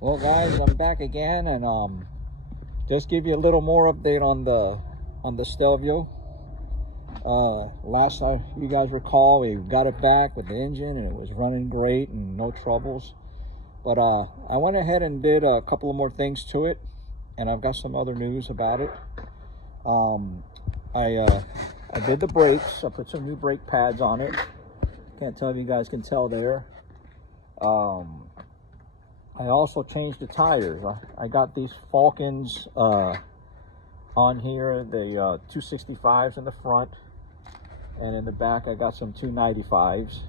Well, guys, I'm back again, and just give you a little more update on the Stelvio. Last time you guys recall, we got it back with the engine, and it was running great and no troubles. But I went ahead and did a couple of more things to it, and I've got some other news about it. I did the brakes. I put some new brake pads on it. Can't tell if you guys can tell there. I also changed the tires. I got these Falcons on here, the 265s in the front, and in the back I got some 295s.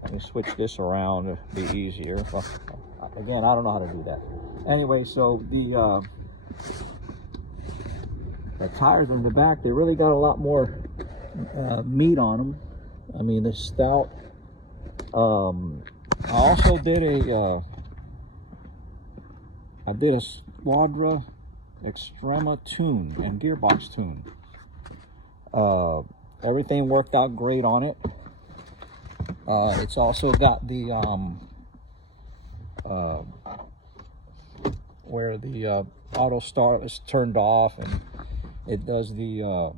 Let me switch this around to be easier. Well, again, I don't know how to do that. Anyway, so the tires in the back, they really got a lot more meat on them. I mean, they're stout. I also did a Squadra Extrema tune and gearbox tune. Everything worked out great on it. It's also got the where the auto start is turned off, and it does the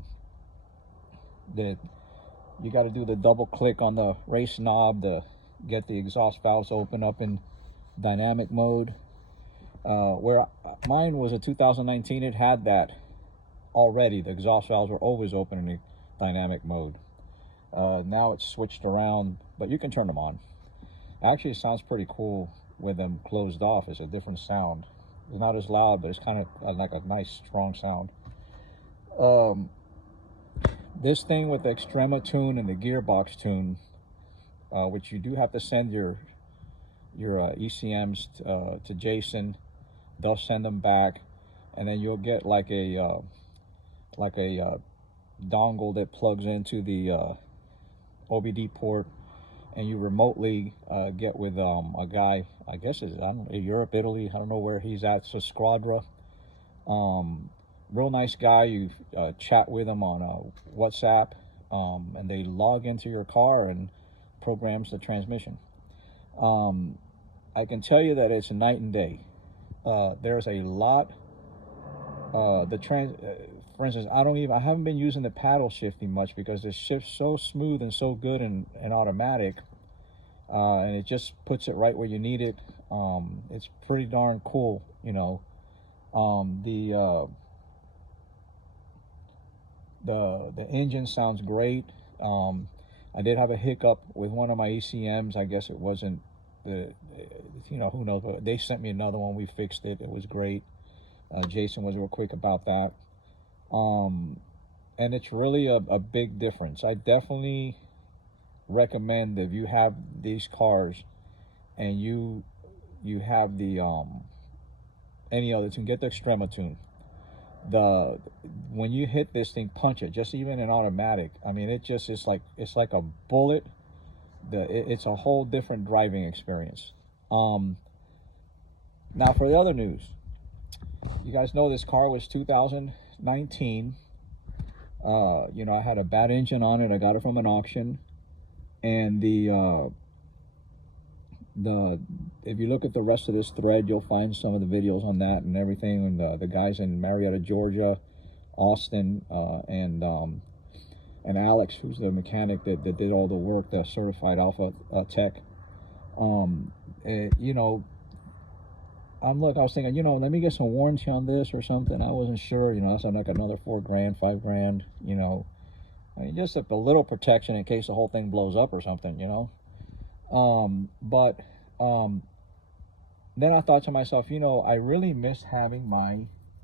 you got to do the double click on the race knob to get the exhaust valves open up in dynamic mode. Where mine was a 2019, it had that already. The exhaust valves were always open in the dynamic mode. Now it's switched around, but you can turn them on. Actually, it sounds pretty cool with them closed off. It's a different sound. It's not as loud, but it's kind of like a nice strong sound. This thing with the Extrema tune and the gearbox tune, which you do have to send your ECMs to Jason. They'll send them back, and then you'll get like a dongle that plugs into the OBD port, and you remotely get with a guy, I guess it's, I don't know, Europe, Italy, I don't know where he's at. So Squadra, real nice guy. You chat with him on WhatsApp, and they log into your car and programs the transmission. I can tell you that it's a night and day. There's a lot. For instance, I haven't been using the paddle shifting much because it shifts so smooth and so good and automatic, and it just puts it right where you need it. It's pretty darn cool, you know. The engine sounds great. I did have a hiccup with one of my ECMs. I guess it wasn't who knows, but they sent me another one. We fixed it. It was great. Jason was real quick about that. And it's really a big difference. I definitely recommend that if you have these cars and you have the any other tune, get the Extrema tune. When you hit this thing, punch it, just even in automatic. I mean, it's like a bullet. It's a whole different driving experience. Now for the other news, you guys know this car was 2019. I had a bad engine on it. I got it from an auction, and if you look at the rest of this thread, you'll find some of the videos on that and everything. And the guys in Marietta, Georgia, Austin, and Alex, who's the mechanic that did all the work, the certified Alfa tech. I was thinking, let me get some warranty on this or something. I wasn't sure, it's like another $4,000, $5,000, I mean, just a little protection in case the whole thing blows up or something, then I thought to myself, I really miss having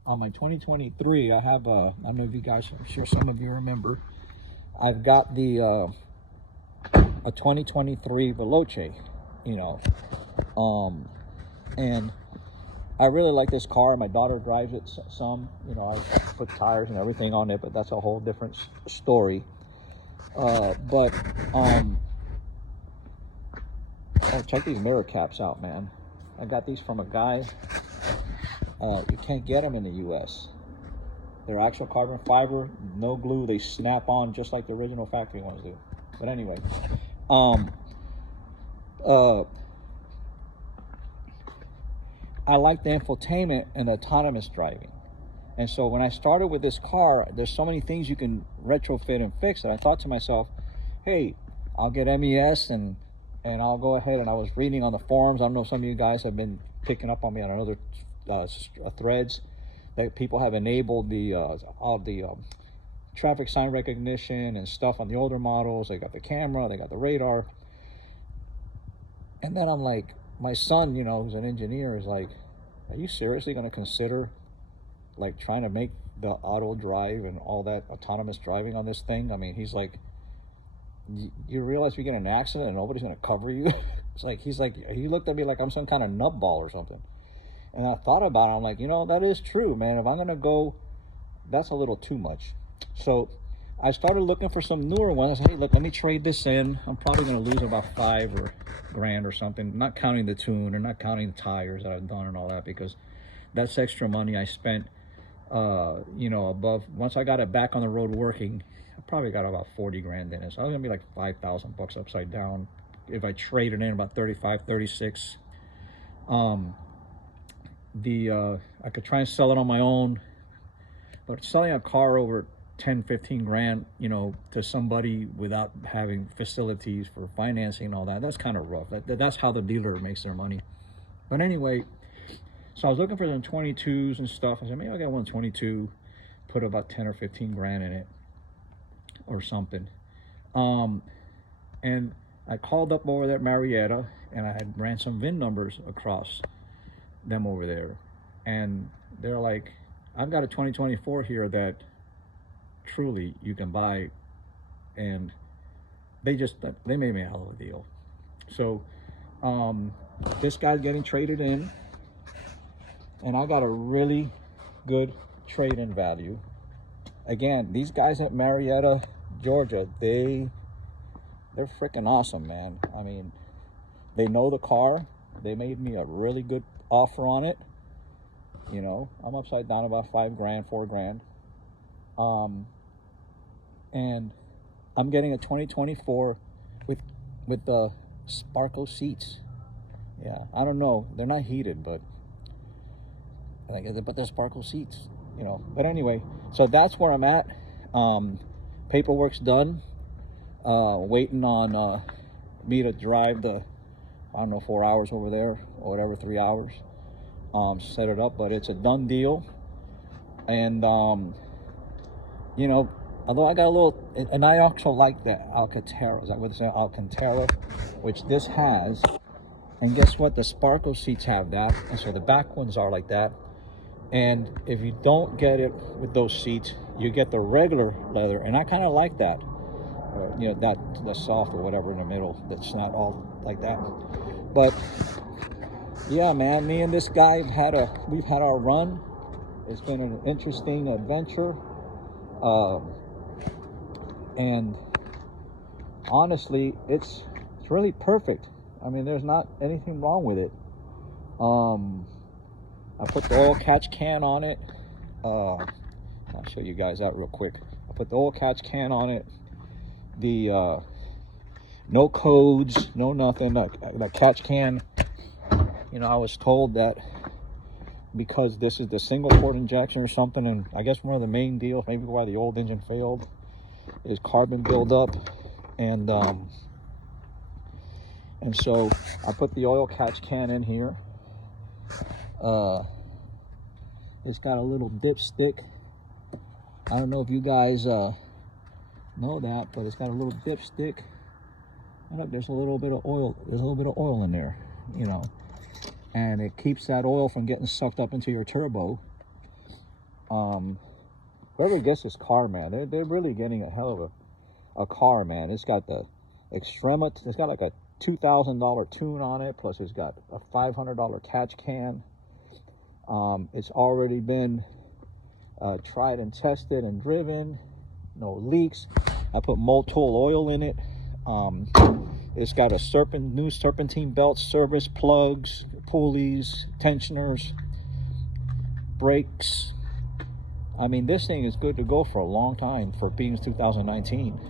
on my 2023, I have I don't know if you guys, I'm sure some of you remember, I've got a 2023 Veloce, and I really like this car. My daughter drives it some. I put tires and everything on it, but that's a whole different story. Oh, check these mirror caps out, man. I got these from a guy. You can't get them in the U.S. They're actual carbon fiber, no glue. They snap on just like the original factory ones do. But anyway, I like the infotainment and the autonomous driving. And so when I started with this car, there's so many things you can retrofit and fix that I thought to myself, hey, I'll get MES and I'll go ahead. And I was reading on the forums. I don't know if some of you guys have been picking up on me on other threads that people have enabled the all the traffic sign recognition and stuff on the older models. They got the camera, they got the radar. And then I'm like, my son, you know, who's an engineer, is like, are you seriously going to consider like trying to make the auto drive and all that autonomous driving on this thing? I mean, he's like, you realize if you get in an accident and nobody's going to cover you? It's like, he's like, he looked at me like I'm some kind of nutball or something. And I thought about it. I'm like, you know, that is true, man. If I'm going to go, that's a little too much. So I started looking for some newer ones. I said, hey, look, let me trade this in. I'm probably going to lose about $5 grand or something, not counting the tune or not counting the tires that I've done and all that, because that's extra money I spent, you know, above. Once I got it back on the road working, I probably got about 40 grand in it. So I was going to be like 5,000 bucks upside down if I traded in about 35, 36. I could try and sell it on my own, but selling a car over 10, 15 grand, you know, to somebody without having facilities for financing and all that, that's kind of rough. That's how the dealer makes their money. But anyway, so I was looking for some 22s and stuff. I said, maybe I'll get one 22, put about 10 or 15 grand in it or something. And I called up over there at Marietta, and I had ran some VIN numbers across them over there. And they're like, I've got a 2024 here that truly you can buy. And they made me a hell of a deal. So this guy's getting traded in, and I got a really good trade-in value. Again, these guys at Marietta, Georgia, they're freaking awesome, man. I mean, they know the car. They made me a really good offer on it. You know, I'm upside down about 5 grand, 4 grand. And I'm getting a 2024 with the sparkle seats. Yeah, I don't know. They're not heated, but they're sparkle seats, you know. But anyway, so that's where I'm at. Paperwork's done. Waiting on me to drive the, I don't know, 4 hours over there or whatever, 3 hours. Set it up, but it's a done deal. And you know, although I got a little, and I also like the Alcantara, is that what they say, Alcantara, which this has. And guess what? The sparkle seats have that, and so the back ones are like that. And if you don't get it with those seats, you get the regular leather, and I kind of like that. You know, that the soft or whatever in the middle, that's not all like that. But yeah, man, me and this guy we've had our run. It's been an interesting adventure, and honestly, it's really perfect. I mean, there's not anything wrong with it. I put the oil catch can on it. I'll show you guys that real quick. I put the oil catch can on it. The no codes, no nothing. The catch can. You know, I was told that because this is the single port injection or something, and I guess one of the main deals, maybe why the old engine failed, is carbon buildup, and so I put the oil catch can in here. It's got a little dipstick. I don't know if you guys know that, but it's got a little dipstick. And look, there's a little bit of oil. There's a little bit of oil in there, you know. And it keeps that oil from getting sucked up into your turbo. Whoever gets this car, man, they're really getting a hell of a car, man. It's got the extremity. It's got like a $2,000 tune on it, plus it's got a $500 catch can. It's already been tried and tested and driven. No leaks. I put Motul oil in it. It's got a new serpentine belt, service plugs, pulleys, tensioners, brakes. I mean, this thing is good to go for a long time for being 2019.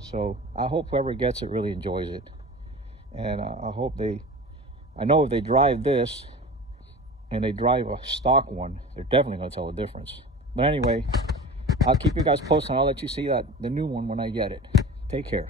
So I hope whoever gets it really enjoys it. And I hope I know if they drive this, and they drive a stock one, they're definitely going to tell the difference. But anyway, I'll keep you guys posted. I'll let you see the new one when I get it. Take care.